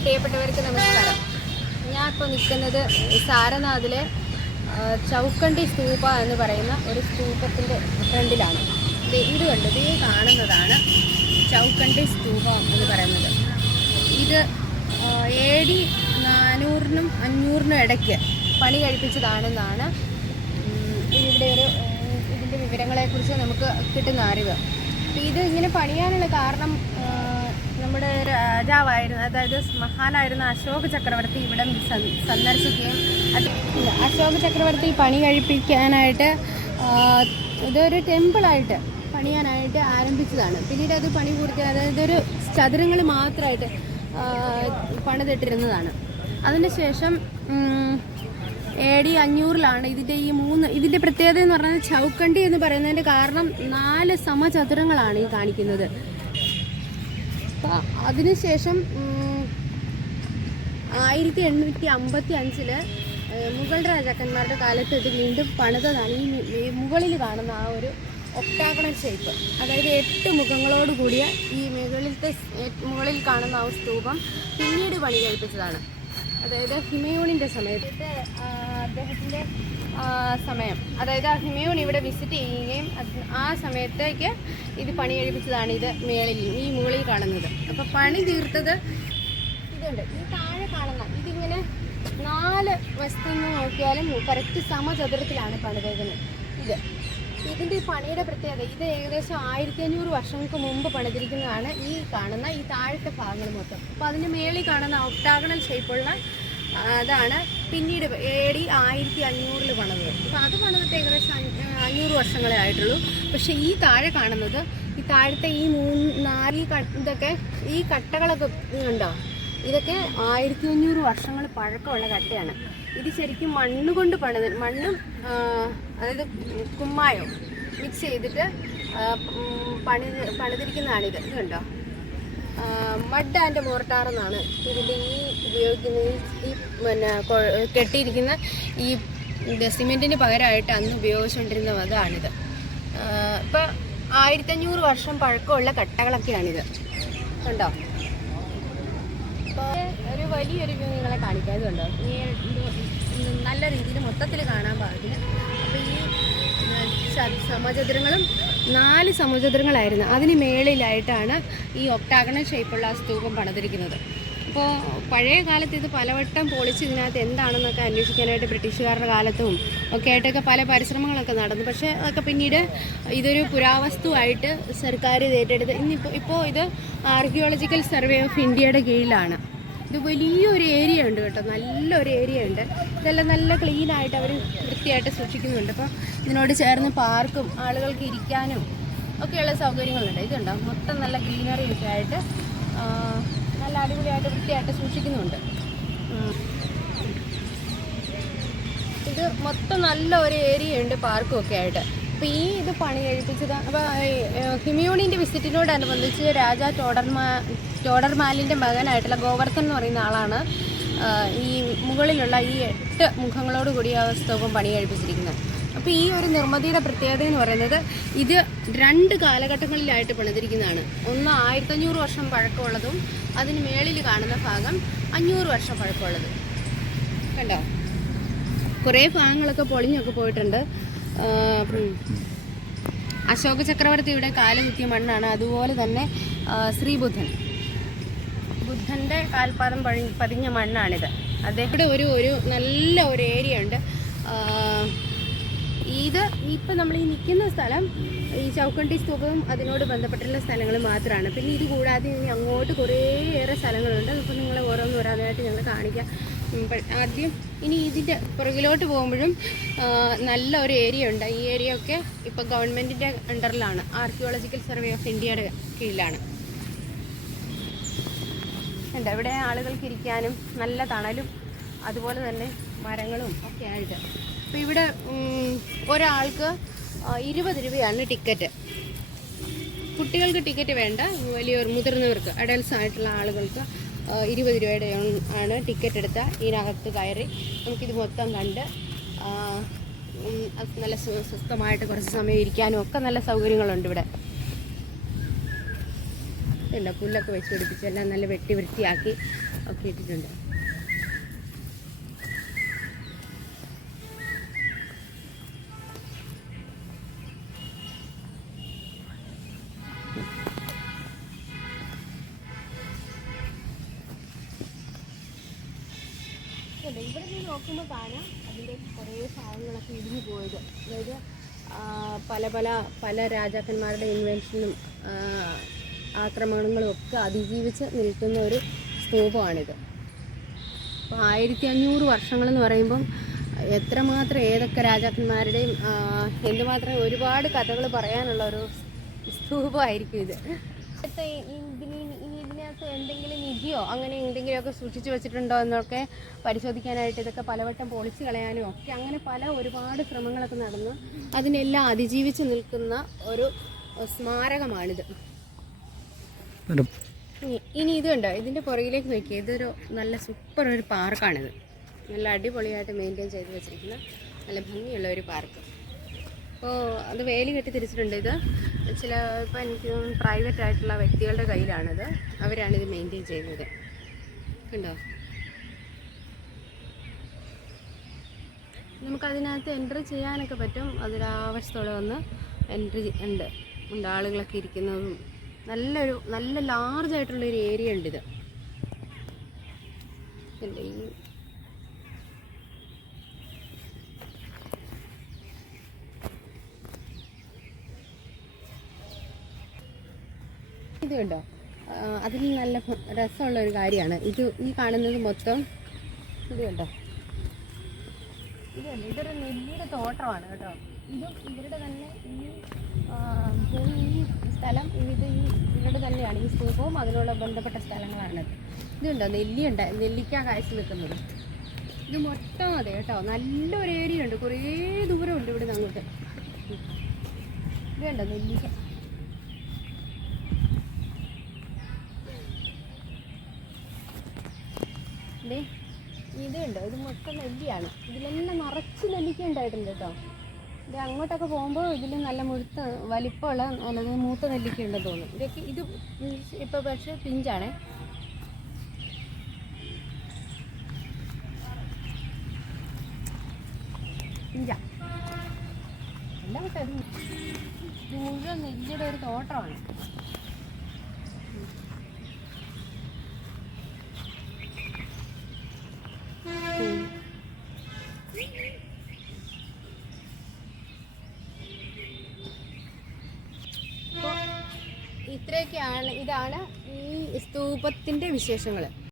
പ്രിയപ്പെട്ടവർക്ക് നമസ്കാരം. ഞാൻ ഇപ്പോൾ നിൽക്കുന്നത് സാരനാഥിലെ ചൗക്കണ്ടി സ്തൂപ എന്ന് പറയുന്ന ഒരു സ്തൂപത്തിന്റെ ഫ്രണ്ടിലാണ്. ഇത് കണ്ടത് ഈ കാണുന്നതാണ് ചൗക്കണ്ടി സ്തൂപം എന്ന് പറയുന്നത്. ഇത് എ ഡി നാനൂറിനും അഞ്ഞൂറിനും ഇടയ്ക്ക് പണി കഴിപ്പിച്ചതാണെന്നാണ് ഇതിന്റെ ഒരു ഇതിന്റെ വിവരങ്ങളെക്കുറിച്ച് നമുക്ക് കിട്ടുന്ന അറിവ്. ഇത് ഇങ്ങനെ പണിയാനുള്ള കാരണം നമ്മുടെ രാജാവായിരുന്ന അതായത് മഹാനായിരുന്ന അശോക ചക്രവർത്തി ഇവിടെ സന്ദർശിക്കുകയും അശോക ചക്രവർത്തി പണി കഴിപ്പിക്കാനായിട്ട് ഇതൊരു ടെമ്പിളായിട്ട് പണിയാനായിട്ട് ആരംഭിച്ചതാണ്. പിന്നീട് അത് പണി പൂർത്തി അതായത് ഇതൊരു ചതുരങ്ങൾ മാത്രമായിട്ട് പണിതിട്ടിരുന്നതാണ്. അതിനുശേഷം എ ഡി അഞ്ഞൂറിലാണ് ഇതിന്റെ ഈ മൂന്ന് ഇതിന്റെ പ്രത്യേകത എന്ന് പറഞ്ഞാൽ ചൗക്കണ്ടി എന്ന് പറയുന്നതിന്റെ കാരണം നാല് സമചതുരങ്ങളാണ് ഈ കാണിക്കുന്നത്. അപ്പം അതിനുശേഷം ആയിരത്തി എണ്ണൂറ്റി അമ്പത്തി അഞ്ചിൽ മുഗൾ രാജാക്കന്മാരുടെ കാലത്ത് ഇത് വീണ്ടും പണിതതാണ്. ഈ മുകളിൽ കാണുന്ന ആ ഒരു ഒക്ടാഗണൽ ഷേപ്പ്. അതായത് എട്ട് മുഖങ്ങളോട് കൂടിയ ഈ മുകളിലത്തെ മുകളിൽ കാണുന്ന ആ സ്തൂപം പിന്നീട് പണി കഴിപ്പിച്ചതാണ്. അതായത് ഹിമയൂണിന്റെ സമയത്ത് അദ്ദേഹത്തിന്റെ സമയം. അതായത് ഹിമയൂൺ ഇവിടെ വിസിറ്റ് ചെയ്യുകയും ആ സമയത്തേക്ക് ഇത് പണി കഴിപ്പിച്ചതാണ് ഇത് മേളിൽ ഈ മുകളിൽ കാണുന്നത്. അപ്പോൾ പണി തീർത്തത് ഇതുണ്ട്. ഈ താഴെ കാണുന്ന ഇതിങ്ങനെ നാല് വശത്തു നിന്ന് നോക്കിയാലും കറക്റ്റ് സമചതുരത്തിലാണ് പണിതേക്കുന്നത്. ഇത്. ഇതിന്റെ പണിയുടെ പ്രത്യേകത ഇത് ഏകദേശം ആയിരത്തി അഞ്ഞൂറ് വർഷങ്ങൾക്ക് മുമ്പ് പണിതിരിക്കുന്നതാണ് ഈ കാണുന്ന ഈ താഴത്തെ ഭാഗങ്ങൾ മൊത്തം. അപ്പോൾ അതിന് മേളിൽ കാണുന്ന ഒക്ടാഗണൽ ഷേപ്പുള്ള അതാണ് പിന്നീട് എ ഡി ആയിരത്തി അഞ്ഞൂറിൽ പണിത് അപ്പോൾ അത് പണിതിട്ട് ഏകദേശം അഞ്ഞ- അഞ്ഞൂറ് വർഷങ്ങളെ ആയിട്ടുള്ളൂ. പക്ഷേ ഈ താഴെ കാണുന്നത് ഈ താഴത്തെ ഈ മൂന്ന് നാല് ഇതൊക്കെ ഈ കട്ടകളൊക്കെ ഉണ്ടോ? ഇതൊക്കെ ആയിരത്തി അഞ്ഞൂറ് വർഷങ്ങൾ പഴക്കമുള്ള കട്ടയാണ്. ഇത് ശരിക്കും മണ്ണ് കൊണ്ട് പണിത് മണ്ണും അതായത് കുമ്മായോ മിക്സ് ചെയ്തിട്ട് പണി പണിതിരിക്കുന്നതാണിത്. ഇത് കണ്ടോ? മഡ് ആൻഡ് മോർട്ടാർ എന്നാണ് ഇതിന്റെ ഈ ഉപയോഗിക്കുന്ന ഈ- പിന്നെ കെട്ടിയിരിക്കുന്ന ഈ സിമെന്റിന് പകരമായിട്ട് അന്ന് ഉപയോഗിച്ചുകൊണ്ടിരുന്ന അതാണിത് ഇപ്പം ആയിരത്തഞ്ഞൂറ് വർഷം പഴക്കമുള്ള കട്ടകളൊക്കെയാണിത്. കണ്ടോ? വലിയൊരു വ്യൂ നിങ്ങളെ കാണിക്കാം ഇതുണ്ടോ ഈ നല്ല രീതിയിൽ മൊത്തത്തിൽ കാണാൻ പാടില്ല അപ്പോൾ ഈ സമചതുരങ്ങളും നാല് സമചതുരങ്ങളായിരുന്നു. അതിന് മേളിലായിട്ടാണ് ഈ ഒക്ടാഗണൽ ഷേപ്പുള്ള സ്തൂപം പണിതിരിക്കുന്നത്. അപ്പോൾ പഴയ കാലത്ത് ഇത് പലവട്ടം പൊളിച്ച് ഇതിനകത്ത് എന്താണെന്നൊക്കെ അന്വേഷിക്കാനായിട്ട് ബ്രിട്ടീഷുകാരുടെ കാലത്തും ഒക്കെ ആയിട്ടൊക്കെ പല പരിശ്രമങ്ങളൊക്കെ നടന്നു. പക്ഷേ അതൊക്കെ പിന്നീട് ഇതൊരു പുരാവസ്തുവായിട്ട് സർക്കാർ ഇത് ഏറ്റെടുത്ത് ഇന്നിപ്പോൾ ഇപ്പോൾ ഇത് ആർക്കിയോളജിക്കൽ സർവേ ഓഫ് ഇന്ത്യയുടെ കീഴിലാണ്. ഇത് വലിയൊരു ഏരിയ ഉണ്ട് കേട്ടോ. നല്ലൊരു ഏരിയ ഉണ്ട്. ഇതെല്ലാം നല്ല ക്ലീനായിട്ട് അവർ വൃത്തിയായിട്ട് സൂക്ഷിക്കുന്നുണ്ട്. അപ്പോൾ ഇതിനോട് ചേർന്ന് പാർക്കും ആളുകൾക്ക് ഇരിക്കാനും ഒക്കെയുള്ള സൗകര്യങ്ങളുണ്ട്. ഇതുണ്ടോ? മൊത്തം നല്ല ഗ്രീനറി ഒക്കെ ആയിട്ട് നല്ല അടിപൊളിയായിട്ട് വൃത്തിയായിട്ട് സൂക്ഷിക്കുന്നുണ്ട്. ഇത് മൊത്തം നല്ല ഒരു ഏരിയ ഉണ്ട് പാർക്കും ഒക്കെ ആയിട്ട്. അപ്പോൾ ഈ ഇത് പണി കഴിപ്പിച്ചത് അപ്പോൾ ഹിമയൂണിന്റെ വിസിറ്റിനോടനുബന്ധിച്ച് രാജ ടോഡർമാ ടോഡർമാലിന്റെ മകനായിട്ടുള്ള ഗോവർദ്ധൻ എന്ന് പറയുന്ന ആളാണ് ഈ മുകളിലുള്ള ഈ എട്ട് മുഖങ്ങളോട് കൂടി ആ സ്തൂപം പണി കഴിപ്പിച്ചിരിക്കുന്നത്. അപ്പോൾ ഈ ഒരു നിർമ്മിതിയുടെ പ്രത്യേകത എന്ന് പറയുന്നത് ഇത് രണ്ട് കാലഘട്ടങ്ങളിലായിട്ട് പണിതിരിക്കുന്നതാണ്. ഒന്ന് ആയിരത്തഞ്ഞൂറ് വർഷം പഴക്കമുള്ളതും അതിന് മേളിൽ കാണുന്ന ഭാഗം അഞ്ഞൂറ് വർഷം പഴക്കമുള്ളതും. കണ്ടോ? കുറേ ഭാഗങ്ങളൊക്കെ പൊളിഞ്ഞൊക്കെ പോയിട്ടുണ്ട്. അശോക ചക്രവർത്തിയുടെ കാലുകുത്തിയ മണ്ണാണ് അതുപോലെ തന്നെ ശ്രീബുദ്ധൻ. ബുദ്ധന്റെ കാൽപാദം പഴി പതിഞ്ഞ മണ്ണാണിത്. അദ്ദേഹത്തിന്റെ ഒരു ഒരു നല്ല ഒരു ഏരിയ ഉണ്ട്. ഇത് ഇപ്പം നമ്മൾ ഈ നിൽക്കുന്ന സ്ഥലം ഈ ചൗക്കണ്ടി സ്തൂപവും അതിനോട് ബന്ധപ്പെട്ടുള്ള സ്ഥലങ്ങൾ മാത്രമാണ് പിന്നെ ഇത് കൂടാതെ ഇനി അങ്ങോട്ട് കുറേയേറെ സ്ഥലങ്ങളുണ്ട്. അതിപ്പോൾ നിങ്ങളെ ഓരോന്ന് ഓരോന്നായിട്ട് ഞങ്ങൾ കാണിക്കാം. ആദ്യം ഇനി ഇതിന്റെ പുറകിലോട്ട് പോകുമ്പോഴും നല്ല ഒരു ഏരിയ ഉണ്ട്. ഈ ഏരിയ ഒക്കെ ഇപ്പോൾ ഗവൺമെന്റിന്റെ അണ്ടറിലാണ് ആർക്കിയോളജിക്കൽ സർവേ ഓഫ് ഇന്ത്യയുടെ കീഴിലാണ്. ഉണ്ട് ഇവിടെ ആളുകൾക്ക് ഇരിക്കാനും നല്ല തണലും അതുപോലെ തന്നെ മരങ്ങളും ഒക്കെ ആയിട്ട്. അപ്പോൾ ഇവിടെ ഒരാൾക്ക് ഇരുപത് രൂപയാണ് ടിക്കറ്റ് കുട്ടികൾക്ക് ടിക്കറ്റ് വേണ്ട വലിയ മുതിർന്നവർക്ക് അഡൽസ് ആയിട്ടുള്ള ആളുകൾക്ക് ഇരുപത് രൂപയുടെ ആണ് ടിക്കറ്റ് എടുത്ത ഇതിനകത്ത് കയറി. നമുക്കിത് മൊത്തം കണ്ട് നല്ല സ്വ- സ്വസ്ഥമായിട്ട് കുറച്ച് സമയം ഇരിക്കാനും ഒക്കെ നല്ല സൗകര്യങ്ങളുണ്ട് ഇവിടെ. ഇല്ല പുല്ലൊക്കെ വെച്ച് പിടിപ്പിച്ച് എല്ലാം നല്ല വെട്ടി വൃത്തിയാക്കി ഒക്കെ ഇട്ടിട്ടുണ്ട്. അതെ ഇവിടെ നിന്ന് നോക്കുമ്പോൾ കാണാം അതിന്റെ കുറേ ഭാഗങ്ങളൊക്കെ ഇടിഞ്ഞു പോയത്. അതായത് പല പല പല രാജാക്കന്മാരുടെ ഇൻവെൻഷനും ആക്രമണങ്ങളും ഒക്കെ അതിജീവിച്ച് നിൽക്കുന്ന ഒരു സ്തൂപമാണിത്. അപ്പോൾ ആയിരത്തി അഞ്ഞൂറ് വർഷങ്ങളെന്ന് പറയുമ്പം എത്രമാത്രം ഏതൊക്കെ രാജാക്കന്മാരുടെയും എന്തുമാത്രം ഒരുപാട് കഥകൾ പറയാനുള്ള ഒരു സ്തൂപമായിരിക്കും ഇത്. ഇപ്പോഴത്തെ ഇതിനകത്ത് എന്തെങ്കിലും നിധിയോ അങ്ങനെ എന്തെങ്കിലുമൊക്കെ സൂക്ഷിച്ചു വെച്ചിട്ടുണ്ടോ എന്നൊക്കെ പരിശോധിക്കാനായിട്ട് ഇതൊക്കെ പലവട്ടം പൊളിച്ചു കളയാനും ഒക്കെ അങ്ങനെ പല ഒരുപാട് ശ്രമങ്ങളൊക്കെ നടന്നു അതിനെല്ലാം അതിജീവിച്ച് നിൽക്കുന്ന ഒരു സ്മാരകമാണിത്. ഇനി- കണ്ടോ? ഇതിന്റെ പുറകിലേക്ക് നോക്കി ഇതൊരു നല്ല സൂപ്പർ ഒരു പാർക്കാണിത്. നല്ല അടിപൊളിയായിട്ട് മെയിന്റെയിൻ ചെയ്ത് വെച്ചിരിക്കുന്ന നല്ല ഭംഗിയുള്ള ഒരു പാർക്ക്. അപ്പോൾ അത് വേലി കെട്ടി തിരിച്ചിട്ടുണ്ട് ഇത്. ചില ഇപ്പോൾ എനിക്ക് പ്രൈവറ്റ് ആയിട്ടുള്ള വ്യക്തികളുടെ കയ്യിലാണിത്. അവരാണ് ഇത് മെയിന്റെയിൻ ചെയ്യുന്നത്. കണ്ടോ? നമുക്കതിനകത്ത് എൻട്രി ചെയ്യാനൊക്കെ പറ്റും. അതിലാവശ്യത്തോടെ വന്ന് എൻട്രി ഉണ്ട്. ഉണ്ട് ആളുകളൊക്കെ ഇരിക്കുന്നതും. നല്ലൊരു നല്ല ലാർജ് ആയിട്ടുള്ള ഒരു ഏരിയ ഉണ്ട് ഇത് ഈ ഇത് കണ്ടോ അതിൽ നല്ല രസമുള്ള ഒരു കാര്യമാണ്. ഇത് ഈ കാണുന്നത് മൊത്തം ഇത് കണ്ടോ ഇത് കണ്ടോ ഇതൊരു നെല്ലിയുടെ തോട്ടമാണ് കേട്ടോ. ഇതും ഇവരുടെ തന്നെ ഈ ഈ സ്ഥലം ഇത് ഈ ഇവരുടെ തന്നെയാണ്. ഈ സ്തൂപവും അതിനോട് ബന്ധപ്പെട്ട സ്ഥലങ്ങളാണത് ഇതുണ്ടോ? നെല്ലി ഉണ്ട്. നെല്ലിക്ക കാഴ്ച നിൽക്കുന്നത്. ഇത് മൊത്തം അതെ കേട്ടോ. നല്ലൊരു ഏരിയ ഉണ്ട് കുറേ ദൂരമുണ്ട് ഇവിടെ നിന്ന് അങ്ങോട്ട്. ഇത് കണ്ടോ നെല്ലിക്ക? ഇത് ഉണ്ട് ഇത് മൊത്തം നെല്ലിയാണ്. ഇതിലെല്ലാം നിറച്ച് നെല്ലിക്ക ഉണ്ടായിട്ടുണ്ട് കേട്ടോ. ഇത് അങ്ങോട്ടൊക്കെ പോകുമ്പോൾ ഇതിൽ നല്ല മുഴുത്ത വലിപ്പമുള്ള അല്ലെങ്കിൽ മൂത്ത നെല്ലിക്ക ഉണ്ടെന്ന് തോന്നും ഇതൊക്കെ ഇത് ഇപ്പോൾ പക്ഷേ പിഞ്ചാണേ. പിഞ്ചാ. എല്ലാം മുഴുവൻ നെല്ലിയുടെ ഒരു തോട്ടമാണ്. അപ്പോൾ ഇത്രയൊക്കെയാണ് ഇതാണ് ഈ സ്തൂപത്തിന്റെ വിശേഷങ്ങൾ.